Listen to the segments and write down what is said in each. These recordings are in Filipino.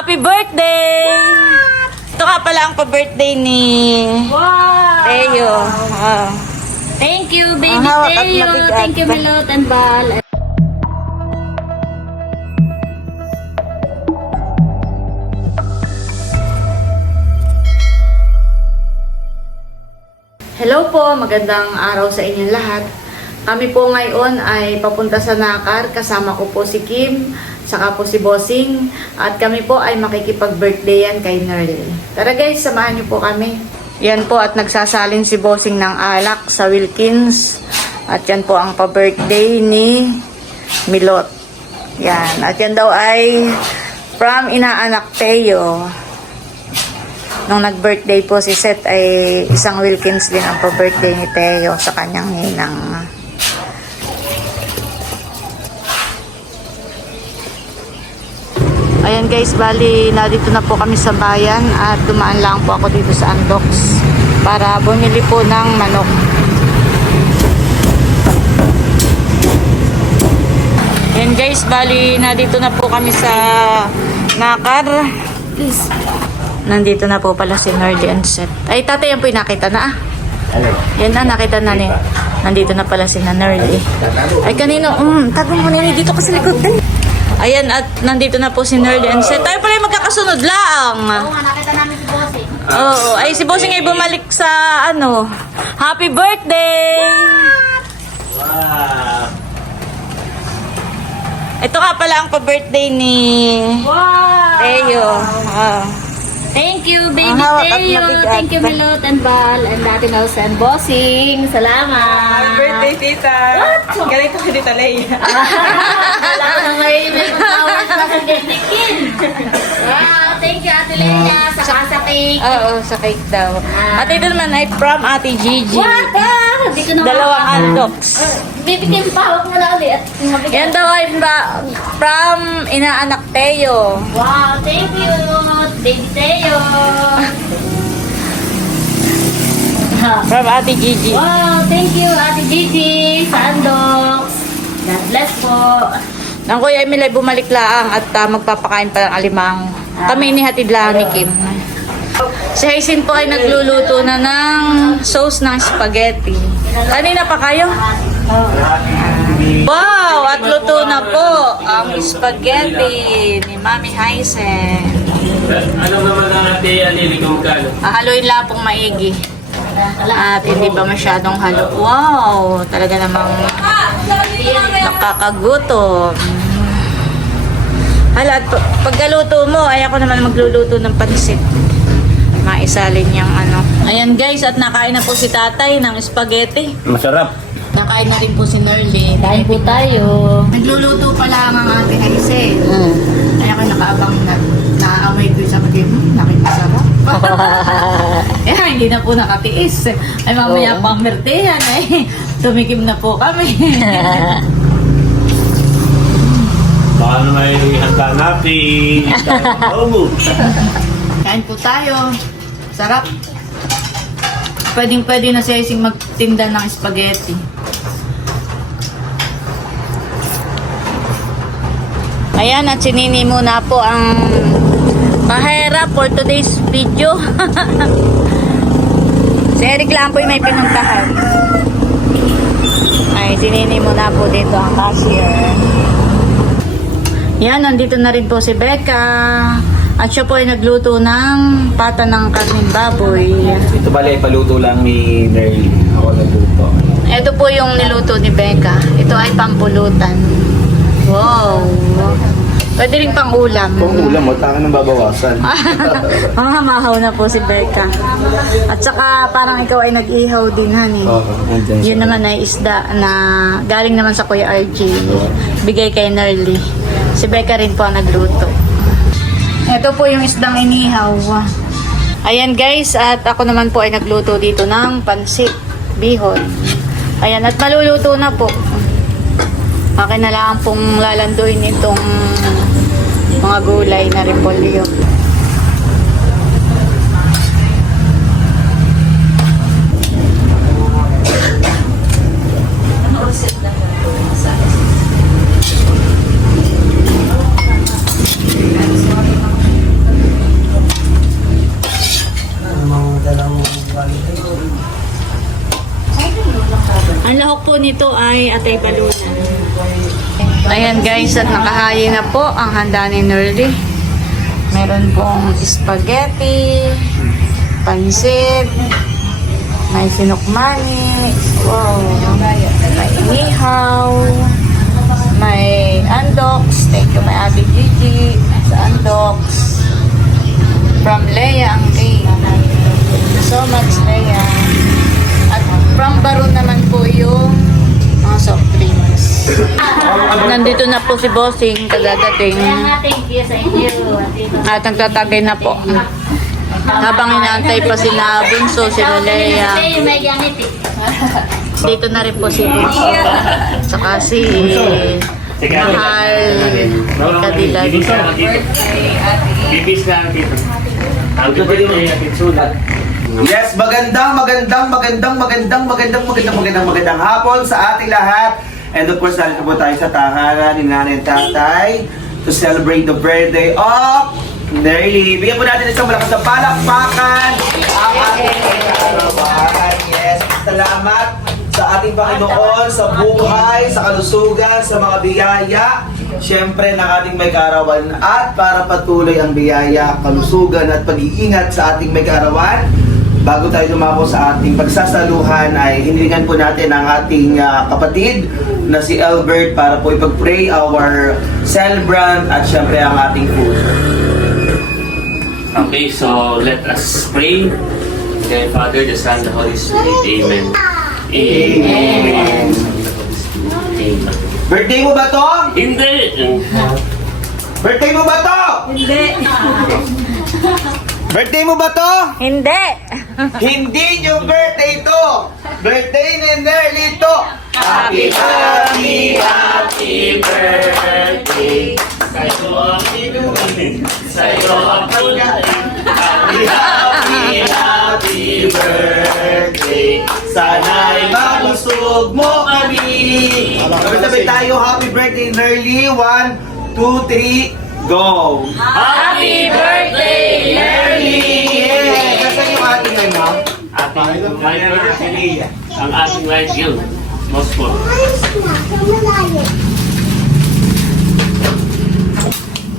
Happy birthday! Ito nga pala ang pa-birthday ni Wow! Teo. Ah. Thank you, baby at Teo. Thank you, Milot and Bal. Hello po, magandang araw sa inyong lahat. Kami po ngayon ay papunta sa Nakar. Kasama ko po si Kim, saka po si Bossing. At kami po ay makikipag-birthdayan kay Nerly. Tara guys, samahan niyo po kami. Yan po at nagsasalin si Bossing ng alak sa Wilkins. At yan po ang pa-birthday ni Milot. Yan. At yan daw ay from inaanak Teo. Nung nag-birthday po si Seth ay isang Wilkins din ang pa-birthday ni Teo sa kanyang ninang. Ayan guys, bali na dito na po kami sa bayan at dumaan lang po ako dito sa Andox para bumili po ng manok. Ayan guys, bali na dito na po kami sa Nakar. Please. Nandito na po pala si Nerdy and Seth. Ay, tatay, yan po yung nakita na ah. Yan na, nakita na ni. Nandito na pala si na Nerdy. Ay, kanino, um, tago mo nini dito kasi likod din. Ayan, at nandito na po si Nerdy and Seth. Tayo pala yung magkakasunod lang. Oo nga, nakita namin si Bossing. Oo, ay si Bossing ay bumalik sa ano. Happy birthday! Ito nga pala ang pa-birthday ni Wow! Teo. Ah. Thank you, baby Ang hawak at Teo. mabigat. Thank you, Milot and Bal. And dati na and Bossing. Salamat! birthday, tita. Ganito ka, Leia. Wala ko na may may flowers na sa Dedikin. Wow, thank you, Ate Lea. Saka sa cake. Oo, sa cake daw. At ito naman ay from Ate Gigi. What? Ah, Hindi ko na Dalawang makakam- undocs. Bibigyan pa, hawak mo na ulit. Mabigat. Yan daw ay fra- from inaanak Teo. Wow, thank you, Baby Teo. Ha. From Ate Gigi. wow, thank you, Ate Gigi, sa Andox. God bless po. Nang Kuya Emil ay bumalik lang at ah, magpapakain pa ng alimang. Kami ni hatid lang ni Kim. Si Hazen po ay nagluluto na ng sauce ng spaghetti. Kanina pa kayo? Wow! At luto na po ang spaghetti ni Mami Hazen. Ano naman ang ate Alili kung kano? Hahaluin lang pong maigi. At hindi pa masyadong halo. Wow! Talaga namang nakakagutom. Hala, at pa- pagkaluto mo, ay ako naman magluluto ng pansit. Maisalin niyang ano. Ayan guys, at nakain na po si tatay ng spaghetti. Masarap. Nakain na rin po si Nerly. Kain po tayo. Nagluluto pa lang ang ating Hazel. Ay ako nakaabang na naamoy ko sa pagkain. Nakikisarap. eh, hindi na po nakatiis. Ay, mamaya pang mertehan eh. Tumikim na po kami. Baka na may handa natin. Oh, Kain po tayo. Sarap. Pwedeng pwede na si Ising magtinda ng spaghetti. Ayan, at sinini muna po ang pahera for today's video. si Eric lang po yung may pinuntahan. Ay, sinini muna po dito ang cashier. Yan, nandito na rin po si Becca. At siya po ay nagluto ng pata ng karning baboy. Ito pala ipaluto lang ni Nerly. Ako nagluto. Ito po yung niluto ni Becca. Ito ay pampulutan. Wow! Pwede rin pang ulam. Kung ulam mo, taka nang babawasan. Mamamahaw na po si Becca. At saka parang ikaw ay nag-ihaw din, honey. Oo, andyan siya. Yun naman ay isda na galing naman sa Kuya RJ. Bigay kay Nerly. Si Becca rin po ang nagluto. Ito po yung isdang inihaw. Ayan guys, at ako naman po ay nagluto dito ng pansit, bihon. Ayan, at maluluto na po. Akin na lang pong lalanduin itong mga gulay na repolyo. Ang lahok po nito ay atay balunan. Ayan guys, at nakahayi na po ang handa ni Nerly. Meron pong spaghetti, pansit, may sinukmani, wow, may inihaw, may andox, thank you my ate Gigi sa andox. From Leia ang cake. Thank you so much Leia. At from Baron naman po yung soft drinks. Nandito na po si Bossing, nga, thank you sa inyo. At nagtatagay na po. Habang inaantay pa si Bunso, si Lea. May gamit eh. Dito na rin po si Bunso. Saka si Mahal Kadila. Bibis na dito. Happy birthday, Ate Sulat. Yes, magandang, magandang, magandang, magandang, magandang, magandang, magandang, magandang hapon sa ating lahat. And of course, narito po tayo sa tahanan ni Nanay at Tatay to celebrate the birthday of Nerly. Bigyan po natin isang malakas na palakpakan. Ang. Yes, salamat sa ating Panginoon, sa buhay, sa kalusugan, sa mga biyaya. Siyempre, ng ating may karawan at para patuloy ang biyaya, kalusugan at pag-iingat sa ating may karawan. Bago tayo dumako sa ating pagsasaluhan ay hinilingan po natin ang ating ah, kapatid na si Albert para po ipag-pray our celebrant at syempre ang ating food. Okay, so let us pray. The Father, the Son, the Holy Spirit. Amen. Amen. Amen. Birthday mo ba to? Hindi! Birthday mo ba to? Hindi. Birthday mo ba to? Hindi! Hindi yung birthday to! Birthday ni Nerly to! Happy, happy, happy birthday! Sa'yo ang inumin. Sa'yo ang tulad. Happy, happy, happy birthday! Sana'y malusog mo kami! Sabay-sabay tayo, happy birthday Nerly! One, two, three, go! Happy birthday, Nerly! Yes! Nasaan yung ating ano? Ating light ang ating light yun. Moscow.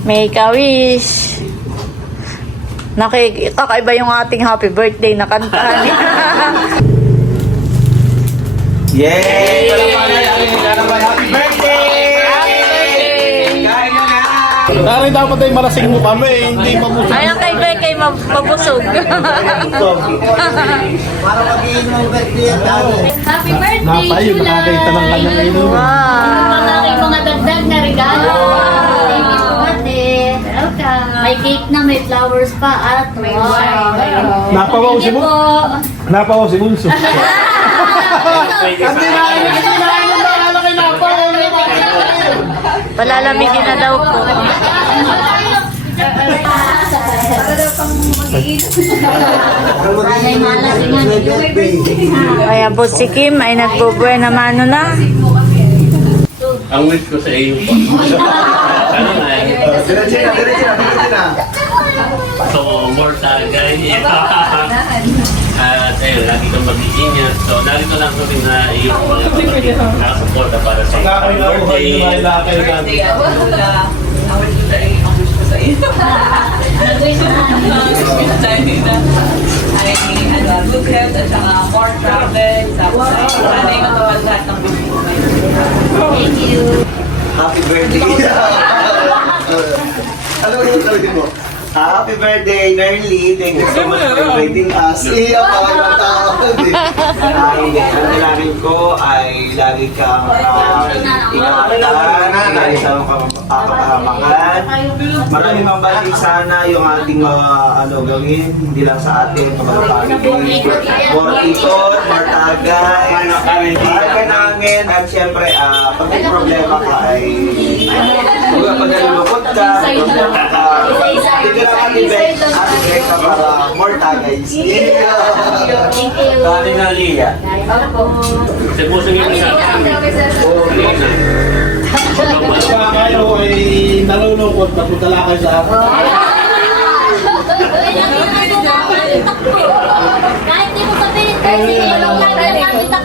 Make a wish. Nakik kakaiba yung ating happy birthday na kantahan. Yay! Happy Ano, ano Dari dapat ay malasing mo kami, hindi mabusog. Ayan kay Bek ay mabusog. Para mag-iin mo birthday Happy birthday, Napay, yung nakakita ng kanyang ino. Wow. Ang aking mga dagdag na regalo. Thank you, ate. Welcome. May cake na, may flowers pa at wow. Napawaw si Bunso. Napawaw si Bunso. Hindi na Palalamigin na daw po. Kaya po si Kim ay nagbubuhay na mano na. Ang wish ko sa iyo po. Ano na eh. ngayon, lagi kang mag-iingat. So, narito lang kami na iyong mga kapatid na suporta para sa birthday. Birthday, ako na. Ako na ang wish ko sa iyo. Nag-wish ko sa iyo na ay ano, good health at saka more travel. Tapos ay sana yung matawag lahat ng wish ko ngayon. Thank you. Happy birthday! ano ba yung tawid? Happy birthday, Nerly! Thank you so much for celebrating us. Iya pa kayo ang tao. Ay, ang nilangin ko ay lagi kang uh, ingatan, lagi sa mga kapahamakan. Maraming mambalik sana yung ating uh, ano gawin, hindi lang sa atin, mga family. More ikot, more tagay, mahal ka namin, at syempre, ah, pag may problema ka ay, huwag pag nalulukot ka, problema ka, best, ating best na para more you. Dami na liya. Sa puso niyo sa akin. Kaya kayo ay nalulungkot na punta kayo sa akin hindi ko lang nakitak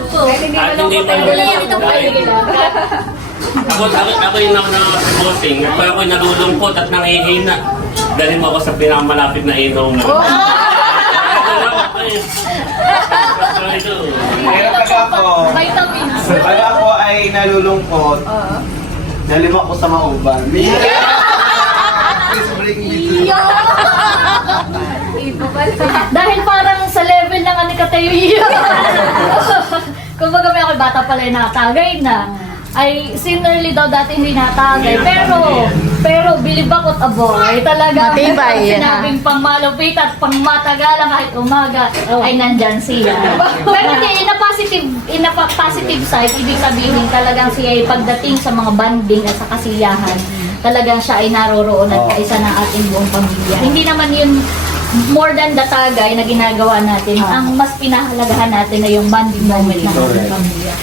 hindi pa ako, ako, ako yung nakakasubosing. Ako ako yung nalulungkot at nangihina. Dalhin mo ako sa pinakamalapit na inom mo. Oh! Eh. Pero pag ako, pag ako ay nalulungkot, dali mo ako sa mauban. Yeah! Please bring me to... Dahil parang sa level ng ano ka tayo yun. Kung baga may ako bata pala yung nakatagay na. Ay, sincerely daw dati hindi natagay. Pero, pero believe ako at aboy. Talaga, Matibay, yan, ha? sinabing pangmalupit at pangmatagalan kahit umaga, ay nandyan siya. pero hindi, in a positive, in a pa- positive side, ibig sabihin talagang siya ay pagdating sa mga banding at sa kasiyahan, talagang siya ay naroroon at kaisa ng ating buong pamilya. Hindi naman yun more than the tagay na ginagawa natin. Ang mas pinahalagahan natin ay yung banding moment ng ating pamilya.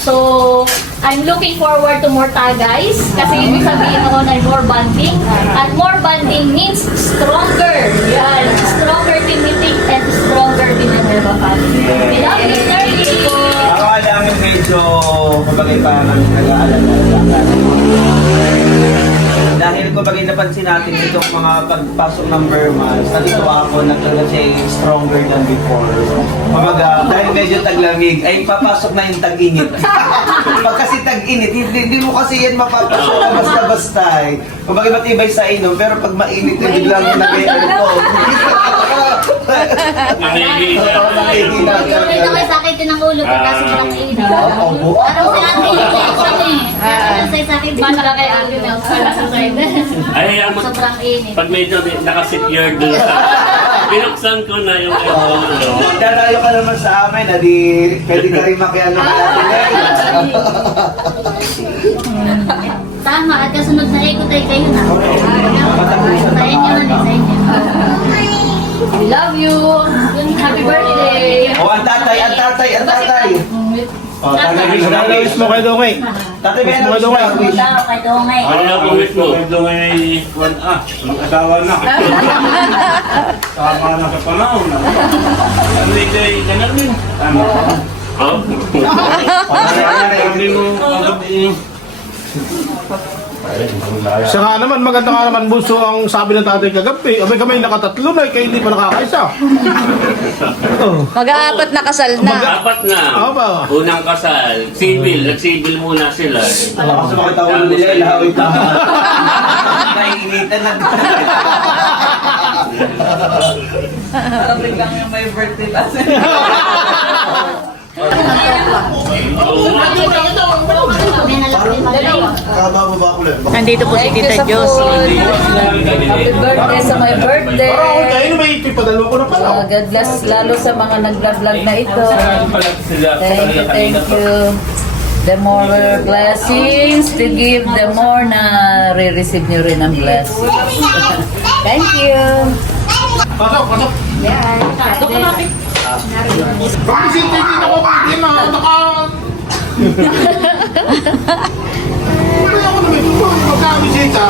So, I'm looking forward to more tagays kasi ibig sabihin noon ay more bonding. At more bonding means stronger. Yan. Stronger tinitik and stronger dinadeva family. We love you, Nerdy! Ako alam medyo kumbaga parang nag-aalala Dahil kumbaga napansin natin itong mga pagpasok ng Burmans, natutuwa ako na talaga siya ay stronger than before. Kumbaga, dahil medyo taglamig, ay papasok na yung tag-init. Pag kasi tag-init, hindi, hindi mo kasi yan mapapasok na basta-basta eh. Kumbaga matibay sa inom, pero pag mainit, eh, biglang nag-ano po. Nangihina. Oo, nangihina. Yung ito may sakit ng ulo ko kasi walang si ate yung reaction eh. Parang sa sakit din pala kay ate Mel para sa side. Ay, ang mag- Sobrang init. pag medyo nakasecured dun sa... Binuksan ko na yung ulo. Dadayo ka naman sa amin, adi, pwede ka rin makiano ka natin Tama, at kasunod na ikot ay kayo na. Sa inyo man, sa inyo. We love you. Happy birthday. O, ang tatay, ang tatay, ang tatay. O, tatay, wish na Wish mo kay Dongay. Tatay, ano Wish mo kay na Dongay. Ano na po wish mo? Kay Dongay, one ah, ang asawa na. Tama na sa panahon. Ano kay Ganarmin? Tama. Oh? Sabi mo, kagabi. Siya nga naman, maganda nga naman bunso ang sabi ng tatay kagabi. Abay kami nakatatlo na, kaya hindi pa nakakaisa. Oh. Mag-aapat na kasal na. Apat na. Ako ba? Unang kasal. Civil. Nag-civil muna sila. Alam ko sa mga tao nila, ilahaw yung tama. Nainitan na. Parang biglang yung may birthday kasi. Nandito po si Tita Josie. Happy birthday sa my birthday. Parang ako kayo may ipadalo ko na pala. Uh, God bless lalo sa mga nag-vlog na ito. Thank you, thank you. The more blessings to give, the more na re-receive nyo rin ang blessing. thank you. Pasok, pasok. Bakit si Titi na hindi na naka... Hindi ako naman ito. Magkabisita.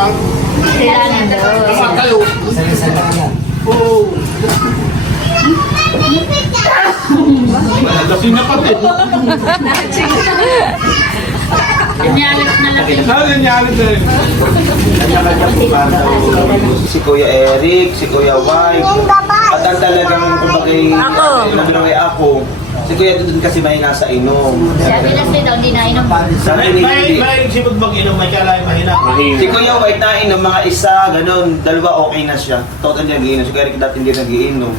Kailangan daw. Naman kayo. Oo. Lasing na pati. Kanyalit na lating. Saan niya alit na rin? Si Kuya Eric, si Kuya White, at ang talagang kumbagay, Ako. nabinaway ako. Si Kuya doon kasi may nasa inom. Sabi lang daw, hindi na inom. Sana May, may, hindi. may sipag mag-inom, may kalay mahina. Si. Kuya White na inom, mga isa, ganun, dalawa okay na siya. Total niya nag-iinom. Si Kuya Eric dati hindi nag-iinom.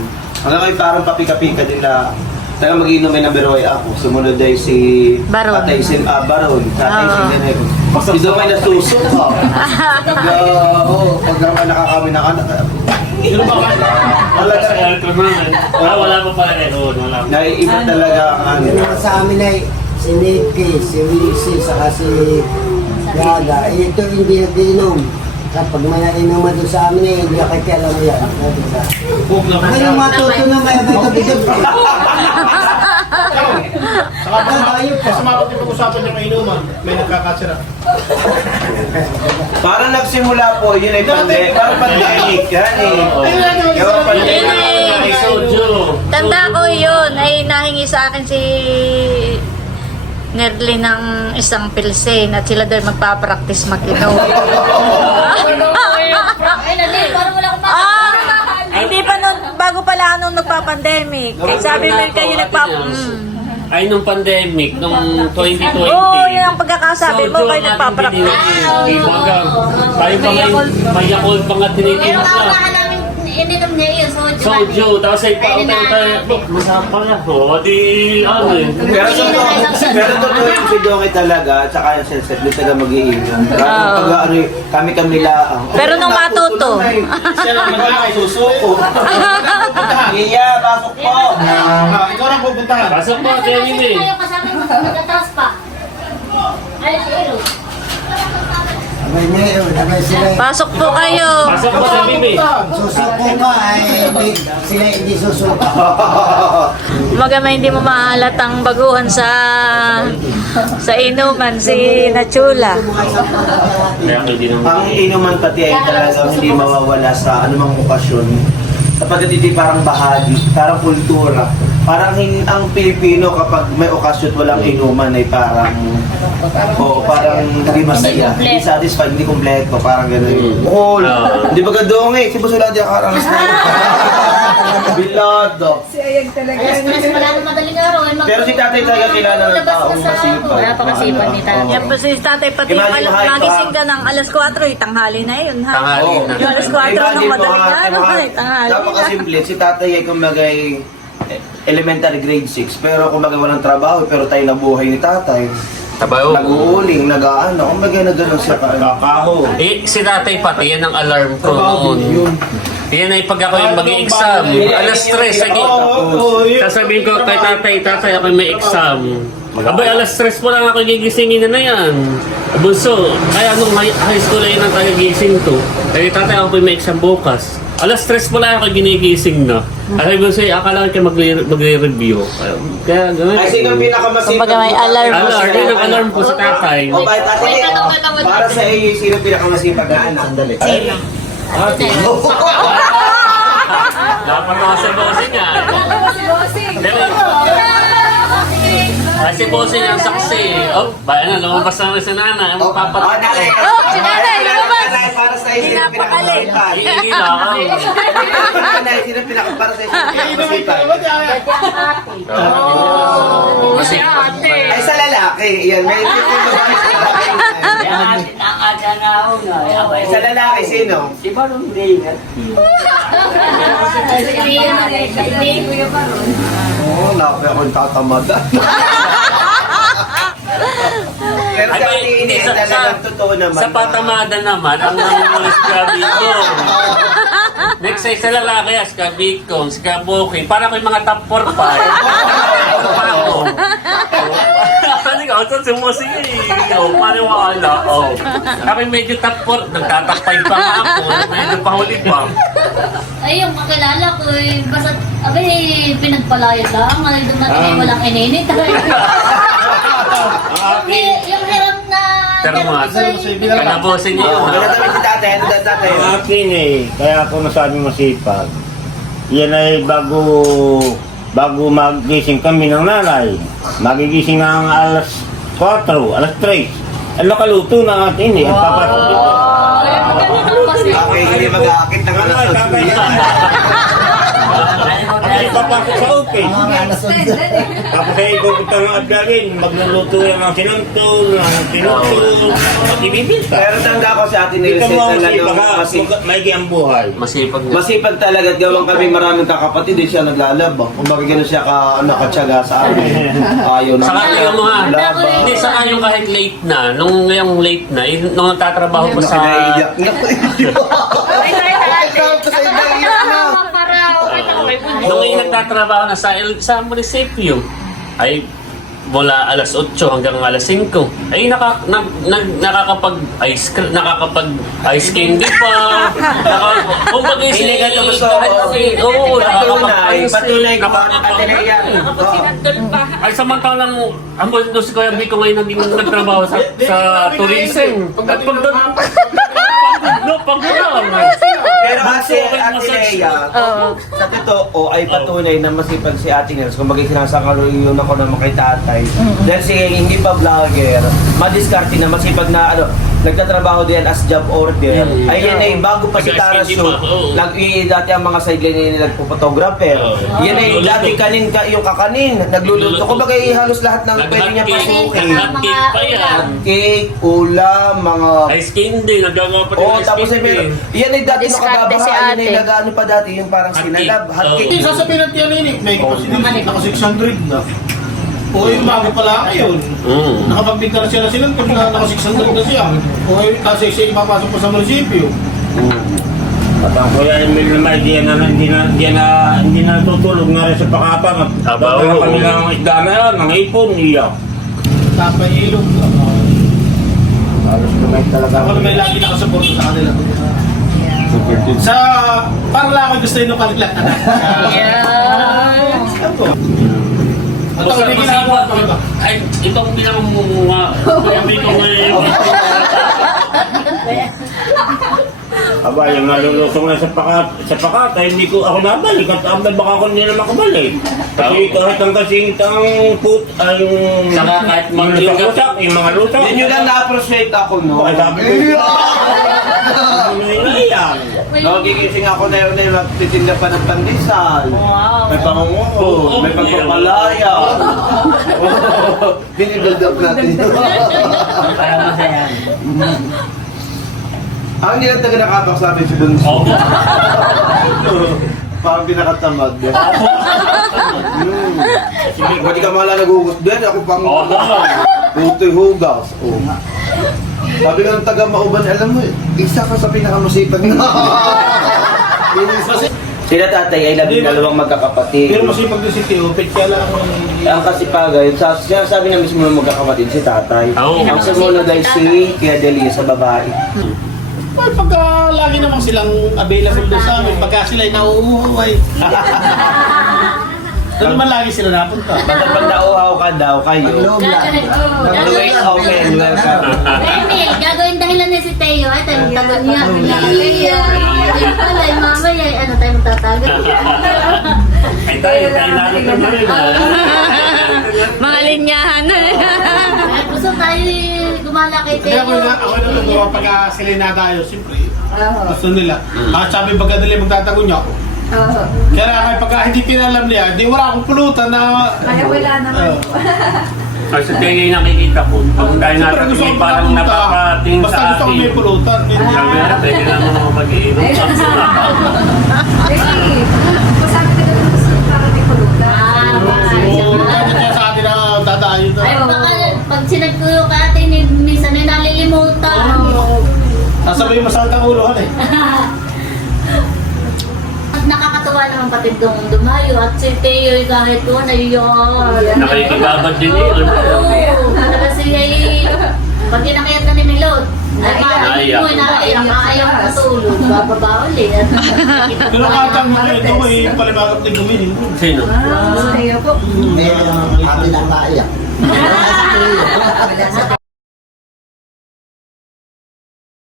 Hanggang ngayon parang papika-pika din na Talaga mag-iinom ay number ay ako. Sumunod ay si Baron. Tatay Sim, ah, Baron. Tatay Oo. Sim din ako. Ito may nasusok ka. Pag, ah, oo, pag naman nakakami na anak. Sino ba kayo? Talaga, Ah, wala pa pala rin. Oo, wala pa. naiiba talaga ang ano. Yung sa amin ay si Nicky, si Wilsie, saka si Gaga. Eh, Ito hindi nag-inom. Kapag may nainuman doon sa amin eh, hindi ka kaya mo yan. Huwag na Ano yung matuto na may ka Saka pa, sa mga pati pag-usapan niya may inuman, may nagkakasira. Parang nagsimula po, yun ay pandemic. Parang pandemic yan eh. Kaya pandemic. Ay. Tanda ko yun ay nahingi sa akin si Nerly ng isang pilsen at sila daw magpapractice. Ay, akong ah, hindi pa nun, bago pala nung nagpa-pandemic. Eh, sabi mo kayo nagpa... Mm. Ay, nung pandemic, nung 2020. Oo, yun ang pagkakasabi mo, kayo nagpa-practice. Tayo pa may, may yakol pa nga tinitimpla. Ininom niya yun, soju. Soju, tapos ay pa-utay tayo. Masarap pala. O, di, ano eh. Pero totoo, pero totoo yung si Dongi talaga, at saka yung senset, di talaga. Kahit pag ano, eh, kami-kami lang. Pero nung matuto. Siya lang nagwala kay susuko. Iya, pasok po. Ah, ikaw na pupuntahan. Pasok kaya yun eh. Ayaw kasama mo, nagataas pa. Ay, si Ero. Abay ngayon, abay sila. Pasok po kayo. Pasok mo sa bibi. Susuko ka, ay hindi, sila hindi susuko. Magama hindi mo mahalatang baguhan sa sa inuman si Nachula. Ang inuman pati ay talagang hindi mawawala sa anumang okasyon. Sapagkat hindi parang bahagi, parang kultura. Parang hin- ang Pilipino kapag may okasyon at walang inuman ay parang Oo, parang hindi masaya. Hindi satisfied, hindi kompleto. Parang gano'n. Oo, Ah. hindi ba gadong eh? Si Busula di akaranas na yun. Bilado. Alas tres pala ng madaling araw. ay mag- Pero si tatay talaga kilala ng taong masipag. Wala pa Kasipan ni tatay. Yan po si tatay pati Imagine mo, kahit nagising pa- ka ng alas 4, eh, tanghali na yun ha. Tanghali. Yung alas 4 Imagine ng madaling araw, ay tanghali na. Napakasimple. Si tatay ay kumagay eh, elementary grade 6. Pero kumbaga walang trabaho. Pero tayo nabuhay ni tatay. Tabayo. Nag-uuling, nag-ano. Kumbaga na gano'n siya ka. Kakaho. Eh, si tatay pati, yan ang alarm ko noon. Yan ay pag ako yung mag-exam. Alas 3, sige. Sasabihin ko kay tatay, tatay ako may exam. Abay, alas 3 po lang ako gigisingin na na yan. Bunso, kaya nung high, high school na yun ang tagigising ko. Eh, tatay ako may exam bukas. Alas 3 po lang ako ginigising na. Ay, bunso, eh, akala ko kayo magre- magre-review. Kaya, gano'n. Ay, sino ang pinakamasipag? Kumbaga may alarm Alarm, yun ang alarm po sa tatay. O, bakit ate? Para sa iyo, sino ang pinakamasipag na anak? Sandali. Sino? Dapat ako sa bossing niya. Ay, si bossing ang saksi. Oh, ba, ano, lumabas na rin si nana. Ang Oh, papat... nanay. Oh, si nanay. Nanay, para sa iyo, sino ang Pinapakalit. pinakamasipag? Hindi na ako. Nanay, sino ang pinaka- para sa iyo, sino ang pinakamasipag? Kasi, Ay, sa lalaki. Yan, may Sa lalaki, sino? Oo, oh, napi akong tatamada. Pero Ay, sa ay, atin, hindi, eh, sa, sa, talagang totoo naman. sa patamada naman, ang nangungulis grabe ko. Next ay sa lalaki, as ka Bicong, si ka Booking, para ko yung mga top 4 pa. Ano pa ako? Ano ka, ito si Mosi eh. Oh, maniwala. Oh. Yung medyo top 4, nagtatapay pa nga ako. Medyo pahuli pa. Ay, yung kakilala ko, eh, basta, abay, pinagpalayas lang. Ay, doon natin Ah. eh, walang ininit. yung, hi- yung Ay, kanabosin niyo yun. Naman si tatay? Ano daw tatay? Ang akin eh, kaya ako nasabi masipag. Yan ay bago bago magising kami ng nanay. Magigising na ang alas 4, alas 3. Ano kaluto na atin eh. Papasok dito. Okay, hindi mag-aakit ng alas 8. Ay papasok office. Tapos ay pupunta ng adlarin. Magluluto ng sinantol, ng tinutol. At ibibinta. Pero tanda ko sa atin ni Ito Reset mo ang talagang masipag ha. masipag. Maigi ang buhay. Masipag na. Masipag talaga at gawang kami maraming kakapatid, di siya naglalaba. Kung bakit gano'n siya ka, nakatsaga sa amin. Ayaw na. Saka kayo mga, Laba. hindi saka yung kahit late na, nung yung late na, yung, nung nagtatrabaho ko sa... Naiiyak na pa sa iyak na. Nung yung nagtatrabaho na sa, sa munisipyo, ay mula alas 8 hanggang alas 5. Ay naka, nag, nag, nakakapag ice cream, nakakapag ice candy pa. Naka, kumbaga si Hindi ka tapos Oo, Patunay, nakakapag patunay ko. Ate Naya. Ay samantalang ang mundo si Kuya Vico ngayon naging nagtrabaho sa, sa tourism. At pag doon, no, pag doon Pero kasi Ate. Lea, Oo. sa totoo ay patunay na masipag si Ate Nels. Kung bagay sinasakalo yun ako naman kay tatay. Dahil si hindi pa vlogger, madiskarte na masipag na ano, nagtatrabaho din as job order. Mm. Ay yan ay bago pa si Tara Shoot. Nag dati ang mga sideline nila nagpo-photographer. Oo. Yan ay dati kanin ka yung kakanin, nagluluto. Bagay halos lahat ng pwede niya pasukin. Cake pa yan. Cake, ulam, mga Ice candy, nagagawa pa din ice tapos ay meron. Yan ay dati makababaha. Yan ay nag-ano pa dati, yung parang sinalab. Hot cake. Sasabihin natin yan ini. May kasi din naka 600 na. O yung bago pala ngayon. Mm. Nakapagtinda na siya na sila, kasi na naka 600 na siya. O yung kasi siya ipapasok pa sa munisipyo. At ang kuya Emil naman, hindi na, hindi na, hindi na, hindi na tutulog na rin sa pakapang. At Aba, oo. kami ng isda na yan, ng ipon, iyak. Tapay ilog. Halos kumay talaga. Ako na may lagi nakasuporto sa kanila. Sa, para lang ako gusto yun ng kanila. At ako may ginagawa ko ito. Ay, itong pinamumuha. Kaya may ko ngayon. Aba, yung nalulusong na sa pakat, sa pakat, ay hindi ko ako nabalik at abay baka ako hindi na makabalik. Kasi kahit ang kasing ang put, ang Saka kahit yung yung- lusak, yung mga lusak. Yan yun lang na-appreciate ako, no? Baka sabi ko, ano yan? Nagigising ako na yun na yung nagtitinda pa ng pandesal. Wow. May pangunguko, Oo, may pagpapalaya. Binibuild up natin yun. Ang hindi lang taga nakapak sa amin si Bunso. Oo. Parang pinakatamad. Hmm. Pwede ka mala nagugot din. Ako pang. Putoy hugas. Oh. Sabi ng taga Mauban, alam mo, isa ka sa pinakamasipag na. Sila tatay ay labing dalawang magkakapatid. Pero masipag din si Tio, pet kaya lang Ang kasipagay, sa, sinasabi na mismo ng magkakapatid si tatay. Oo. Ang sumunod ay si Kuya Delia sa babae. Well, pagka lagi naman silang available doon sa amin, pagka sila'y nauuhay. Doon naman lagi sila napunta. Basta pag nauhaw ka daw kayo, Gagawin, oh, always gagawin. open, welcome. Emil, gagawin dahilan ni si Teo. Ay, tayo tagal niya. Teo. Ay, pala, eh, mamaya, eh, ano tayo magtatagal? Ay, tayo, tayo natin na ngayon. Mga linyahan na. Ay, gusto tayo eh, gumala kay Kaya ako Teo. na, ako na nagawa pagka sila nadayo, siyempre. Gusto nila. At sabi pagka dali magtatago niya ako. Kaya nga pagka hindi pinalam niya, di wala akong pulutan na... Kaya wala naman. Kasi kaya yung nakikita ko, pag tayo Siyempre natin gusto ko parang makapunta. napakatingin Basta sa gusto ko may pulutan. Sabi na, pwede na mo mag-iinom. Ah, Oo, baka. kahit sa atin na dadayo na. Ay, baka pag sinagkuyo ka atin, eh, minsan ay nalilimutan. Sasabihin mo sa ang ulo, eh. At nakakatawa naman pati dong dumayo at si Teo ay kahit doon ay yun. Nakikibabad din yun. Oo, talaga siya ay pag kinakayat na ni Milot, ay Naiyak. maayon mo, naiyak, ayaw matulog, bababa ulit. Pero katang mo ito, may palimagat na gumiling. Sino? Ate lang kaya.